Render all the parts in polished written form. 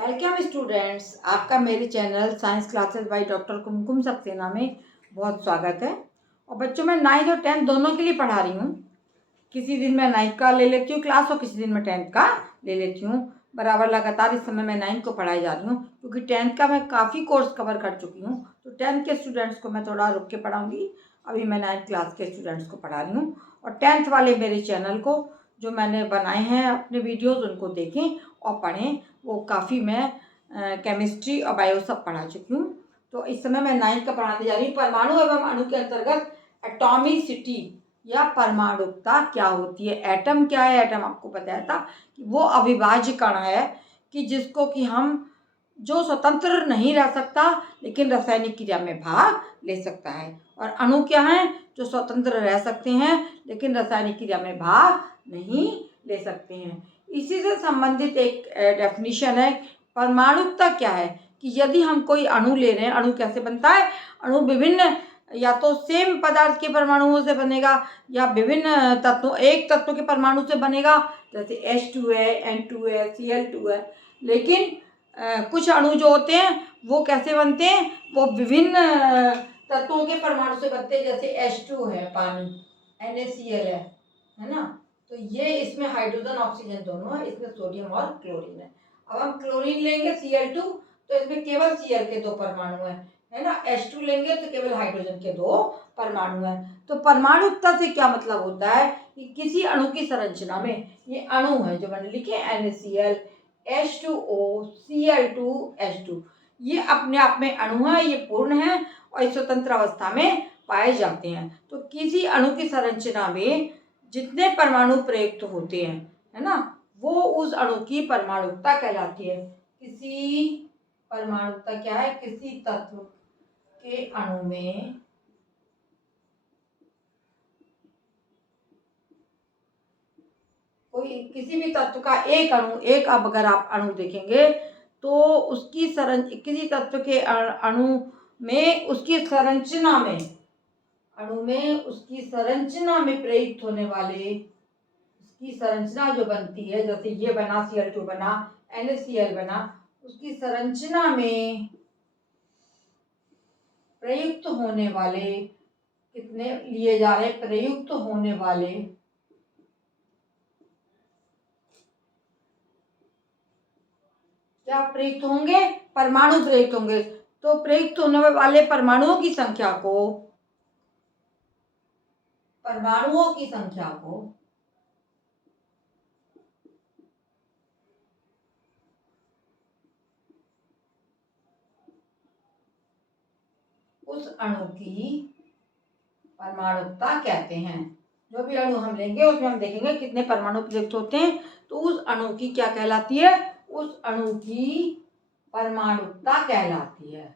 Welcome students, आपका मेरे channel science classes by doctor Kumkum Saxena में बहुत स्वागत है। और बच्चों, मैं 9th और 10th दोनों के लिए पढ़ा रही हूँ। किसी दिन मैं 9th का ले लेती हूँ क्लास और किसी दिन मैं 10th का ले लेती हूँ। बराबर लगातार इस समय मैं 9th को पढ़ाई जा रही हूँ क्योंकि 10th का मैं काफ़ी कोर्स कवर कर चुकी हूँ, तो 10th के स्टूडेंट्स को मैं थोड़ा रुक के पढ़ाऊँगी। अभी मैं 9th क्लास के स्टूडेंट्स को पढ़ा रही हूँ और 10th वाले मेरे चैनल को जो मैंने बनाए हैं अपने वीडियोज़ उनको देखें और पढ़ें। वो काफ़ी मैं केमिस्ट्री और बायो सब पढ़ा चुकी हूँ। तो इस समय मैं 9th का पढ़ाने जा रही हूँ। परमाणु एवं अणु के अंतर्गत एटॉमिसिटी या परमाणुकता क्या होती है। एटम क्या है? एटम आपको बताया था कि वो अविभाज्य कण है कि जिसको कि हम जो स्वतंत्र नहीं रह सकता लेकिन रासायनिक क्रिया में भाग ले सकता है। और अणु क्या है? जो स्वतंत्र रह सकते हैं लेकिन रासायनिक क्रिया में भाग नहीं ले सकते हैं। इसी से संबंधित एक डेफिनेशन है। परमाणुकता क्या है कि यदि हम कोई अणु ले रहे हैं, अणु कैसे बनता है? अणु विभिन्न या तो सेम पदार्थ के परमाणुओं से बनेगा या विभिन्न तत्वों एक तत्व के परमाणु से बनेगा, जैसे H2 है, N2 है, Cl2 है। लेकिन कुछ अणु जो होते हैं वो कैसे बनते हैं? वो विभिन्न तत्वों के परमाणु से बनते हैं, जैसे H2 है पानी, NaCl है ना। तो ये इसमें हाइड्रोजन ऑक्सीजन दोनों है, इसमें सोडियम और क्लोरीन है। अब हम क्लोरीन लेंगे Cl2, तो इसमें केवल Cl के दो परमाणु है ना। H2 लेंगे तो केवल हाइड्रोजन के दो परमाणु हैं। तो परमाणुकता से क्या मतलब होता है कि किसी अणु की संरचना में, ये अणु है जो मैंने लिखे NaCl, H2O, Cl2, H2, ये अपने आप में अणु है, ये पूर्ण है और स्वतंत्र अवस्था में पाए जाते हैं। तो किसी अणु की संरचना में जितने परमाणु प्रयुक्त होते हैं, है ना, वो उस अणु की परमाणुकता कहलाती है। किसी परमाणुकता क्या है? किसी तत्व के अणु में कोई किसी भी तत्व का एक अणु, एक अब अगर आप अणु देखेंगे तो उसकी किसी तत्व के अणु में उसकी संरचना में, अणु में उसकी संरचना में प्रयुक्त होने वाले, उसकी संरचना जो बनती है, जैसे ये बना Cl2 बना, NaCl बना, उसकी संरचना में प्रयुक्त होने वाले कितने लिए जा रहे? प्रयुक्त होने वाले क्या प्रयुक्त होंगे? परमाणु प्रयुक्त होंगे। तो प्रयुक्त होने वाले परमाणुओं की संख्या को, परमाणुओं की संख्या को उस अणु की परमाणुकता कहते हैं। जो भी अणु हम लेंगे उसमें हम देखेंगे कितने परमाणु प्रयुक्त होते हैं, तो उस अणु की क्या कहलाती है? उस अणु की परमाणुकता कहलाती है।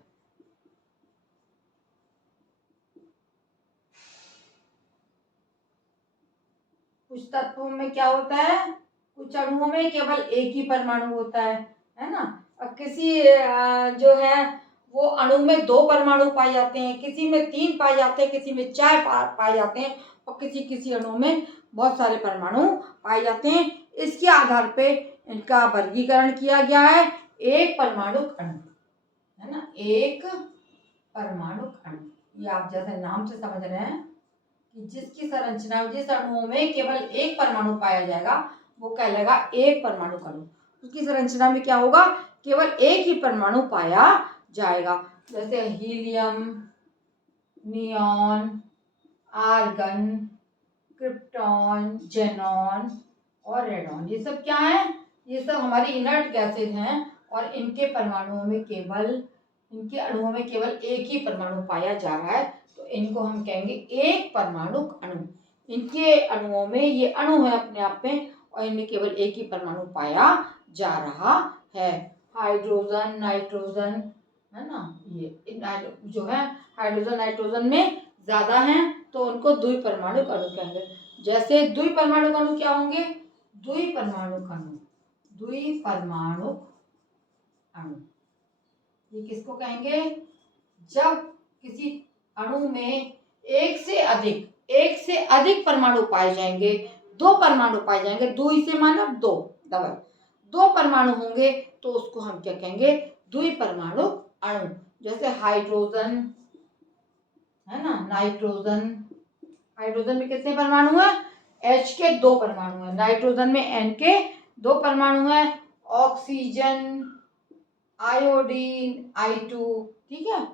कुछ तत्वों में क्या होता है? कुछ अणुओं में केवल एक ही परमाणु होता है ना। और किसी जो है वो अणु में दो परमाणु पाए जाते हैं, किसी में 3 पाए जाते हैं, किसी में 4 पाए जाते हैं और किसी अणु में बहुत सारे परमाणु पाए जाते हैं। इसके आधार पे इनका वर्गीकरण किया गया है। एक परमाणुक अणु, है ना, एक परमाणुक अणु, ये आप जैसे नाम से समझ रहे हैं कि जिसकी संरचना में, जिस अणुओं में केवल एक परमाणु पाया जाएगा वो कहलाएगा एक परमाणु अणु। उसकी संरचना में क्या होगा? केवल एक ही परमाणु पाया जाएगा, जैसे helium, neon, argon, krypton, xenon और रेडॉन, ये सब क्या है? ये सब हमारी इनर्ट गैसेज हैं और इनके परमाणुओं में केवल, इनके अणुओं में केवल एक ही परमाणु पाया जा रहा है, तो इनको हम कहेंगे एक परमाणुक अणु। इनके अणुओं में, ये अणु है अपने आप में और इनमें केवल एक ही परमाणु पाया जा रहा है। हाइड्रोजन, नाइट्रोजन, है ना, ये जो है हाइड्रोजन नाइट्रोजन में ज्यादा हैं तो उनको द्विपरमाणुक अणु कहेंगे। जैसे द्विपरमाणुक अणु क्या होंगे? द्विपरमाणुक अणु, द्विपरमाणुक अणु ये किसको कहेंगे? जब किसी अणु में एक से अधिक परमाणु पाए जाएंगे, दो परमाणु पाए जाएंगे, दो से माना दो, डबल, दो परमाणु होंगे तो उसको हम क्या कहेंगे, द्विपरमाणुक अणु। जैसे हाइड्रोजन है ना, नाइट्रोजन, हाइड्रोजन में कितने परमाणु हैं, H के 2 परमाणु हैं, नाइट्रोजन में N के 2 परमाणु हैं, ऑक्सीजन, आयोडीन I2, ठीक है,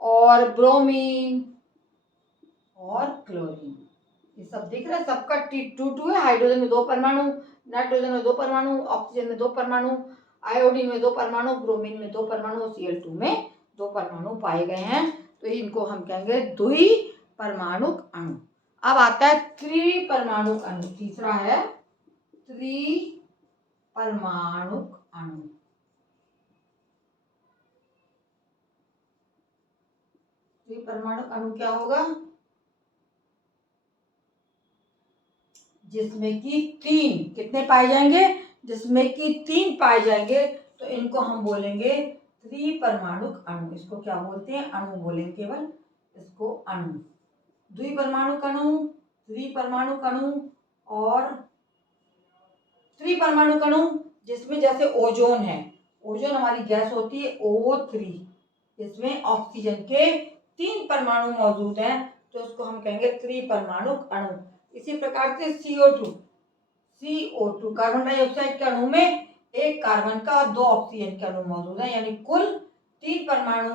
और ब्रोमीन और क्लोरीन, ये सब दिख रहा है, सबका T2 है। हाइड्रोजन में 2 परमाणु, नाइट्रोजन में 2 परमाणु, ऑक्सीजन में 2 परमाणु, आयोडीन में 2 परमाणु, ब्रोमीन में 2 परमाणु और Cl2 में 2 परमाणु पाए गए हैं। तो इनको हम कहेंगे द्विपरमाणुक अणु। अब आता है त्रिपरमाणुक अणु, तीसरा है त्रिपरमाणुक अणु। त्रिपरमाणुक अणु क्या होगा, जिसमें कि 3, कितने पाए जाएंगे, जिसमें कि 3 पाए जाएंगे, तो इनको हम बोलेंगे त्रिपरमाणुक अणु। इसको क्या बोलते हैं, अणु बोलेंगे केवल इसको, अणु। द्विपरमाणुक अणु, त्रिपरमाणुक अणु और त्रिपरमाणुक अणु, जिसमें जैसे ओजोन है, ओजोन हमारी गैस होती है O3, इसमें ऑक्सीजन के 3 परमाणु मौजूद हैं, तो उसको हम कहेंगे त्रिपरमाणुक अणु। इसी प्रकार से CO2 कार्बन डाइऑक्साइड के अणु में 1 कार्बन का और 2 ऑक्सीजन के अणु मौजूद हैं, यानी कुल 3 परमाणु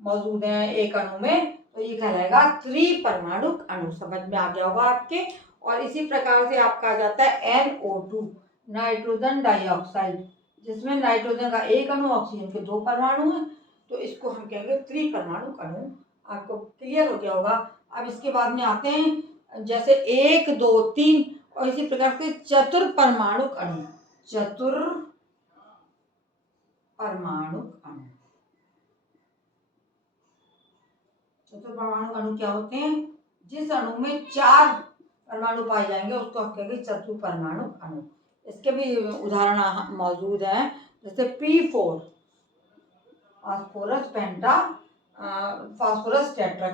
मौजूद हैं एक अणु में, तो ये कहलाएगा त्रिपरमाणुक अणु। समझ में आ गया होगा आपके। और इसी प्रकार से आपका आ जाता है NO2, नाइट्रोजन डाइऑक्साइड, जिसमें नाइट्रोजन का 1 अणु, ऑक्सीजन के 2 परमाणु हैं, तो इसको हम कहेंगे त्रिपरमाणुक अणु। आपको क्लियर हो गया होगा। अब इसके बाद में आते हैं जैसे 1, 2, 3 और इसी प्रकार से चतुर्परमाणुक अणु। चतुर्परमाणुक अणु, चतुर्परमाणुक अणु क्या होते हैं, जिस अणु में 4 परमाणु पाए जाएंगे उसको हम कहेंगे चतुर्परमाणुक अणु। इसके भी उदाहरण मौजूद हैं, जैसे P4 फास्फोरस पेंटा, फास्फोरस टेट्रा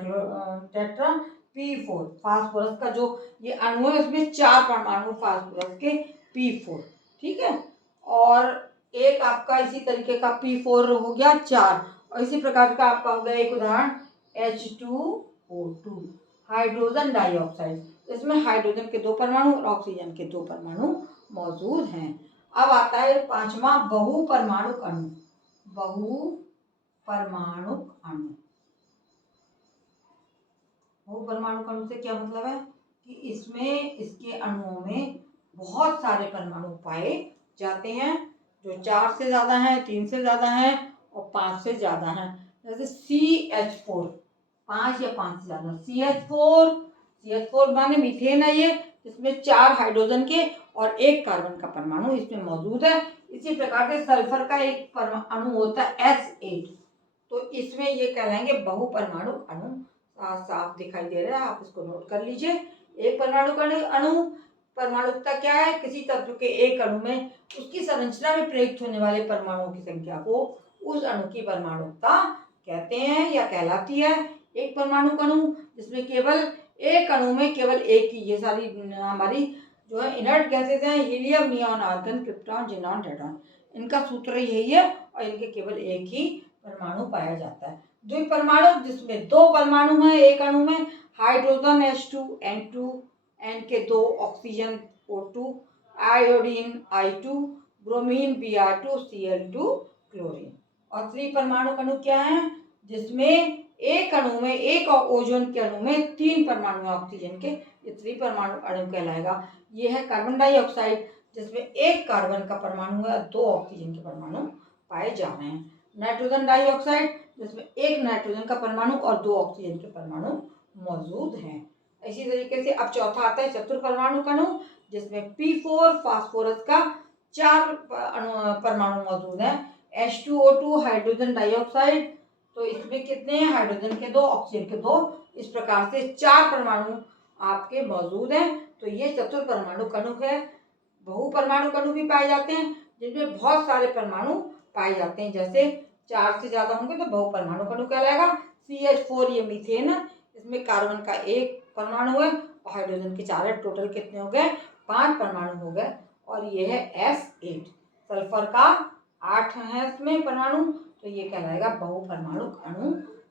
P4, फास्फोरस का जो ये अणु है उसमें 4 परमाणु फास्फोरस के P4, ठीक है। और एक आपका इसी तरीके का P4 हो गया 4, और इसी प्रकार का आपका हो गया एक उदाहरण H2O2, हाइड्रोजन डाइऑक्साइड, इसमें हाइड्रोजन के 2 परमाणु और ऑक्सीजन के 2 परमाणु मौजूद हैं। अब आता है 5वां बहुपरमाणुक अणु। बहुपरमाणुक अणु, बहुपरमाणुक अणु से क्या मतलब है कि इसमें इसके अणुओं में बहुत सारे परमाणु पाए जाते हैं, जो 4 से ज़्यादा हैं, 3 से ज़्यादा हैं और 5 से ज़्यादा हैं। जैसे CH4, 5 या 5 से ज़्यादा, CH4 माने मीथेन है ये, इसमें 4 हाइड्रोजन के और 1 कार्बन का परमाणु इसमें मौजूद है। इसी प्रकार से सल्फर का एक अणु होता है S8, तो इसमें ये कहलाएंगे बहुपरमाणुक अणु। साफ दिखाई दे रहा है, आप इसको नोट कर लीजिए। एक परमाणु अणु, परमाणुकता क्या है, किसी तत्व के एक अणु में उसकी संरचना में प्रयुक्त होने वाले परमाणुओं की संख्या को उस अणु की परमाणुकता कहते हैं या कहलाती है। एक परमाणु अणु जिसमें केवल एक अणु में केवल एक ही, ये सारी हमारी जो है इनर्ट गैसेज हैं, helium, neon, argon, krypton, xenon, radon, इनका सूत्र यही है और इनके केवल एक ही परमाणु पाया जाता है। द्विपरमाणु जिसमें 2 परमाणु हैं एक अणु में, हाइड्रोजन H2, N2, N के 2, oxygen O2, iodine I2, bromine Br2, Cl2, chlorine. और त्रिपरमाणु अणु क्या है, जिसमें एक अणु में, एक ओजोन के अणु में 3 परमाणु ऑक्सीजन के, ये त्रिपरमाणु अणु कहलाएगा। ये है कार्बन डाइऑक्साइड, जिसमें 1 कार्बन का परमाणु है और 2 ऑक्सीजन के परमाणु पाए जा रहे हैं। नाइट्रोजन डाइऑक्साइड, जिसमें 1 नाइट्रोजन का परमाणु और 2 ऑक्सीजन के परमाणु मौजूद हैं। इसी तरीके से अब चौथा आता है चतुर्परमाणु अणु, जिसमें P4 फास्फोरस का 4 परमाणु मौजूद हैं। H2O2 हाइड्रोजन डाइऑक्साइड, तो इसमें कितने हैं, हाइड्रोजन के 2, ऑक्सीजन के 2, इस प्रकार से 4 परमाणु आपके मौजूद हैं। तो ये चतुर्परमाणु अणु है। बहुपरमाणु अणु भी पाए जाते हैं जिनमें बहुत सारे परमाणु पाए जाते हैं, जैसे 4 से ज़्यादा होंगे तो बहुपरमाणु अणु कहलाएगा। CH4 ये मीथेन है, इसमें कार्बन का 1 परमाणु है और हाइड्रोजन के 4 है, टोटल कितने हो गए, 5 परमाणु हो गए। और ये है S8, सल्फर का 8 हैं इसमें परमाणु, तो ये कहलाएगा बहुपरमाणुक अणु।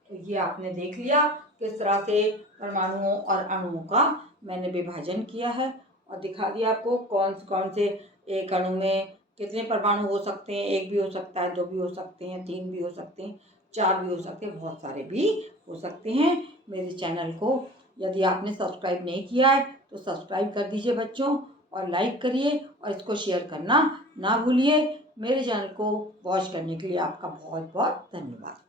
तो ये आपने देख लिया किस तरह से परमाणुओं और अणुओं का मैंने विभाजन किया है और दिखा दिया आपको कौन से एक अणु में कितने परमाणु हो सकते हैं। 1 भी हो सकता है, 2 भी हो सकते हैं, 3 भी हो सकते हैं, 4 भी हो सकते हैं, बहुत सारे भी हो सकते हैं। मेरे चैनल को यदि आपने सब्सक्राइब नहीं किया है तो सब्सक्राइब कर दीजिए बच्चों, और लाइक करिए और इसको शेयर करना ना भूलिए। मेरे चैनल को वॉच करने के लिए आपका बहुत बहुत धन्यवाद।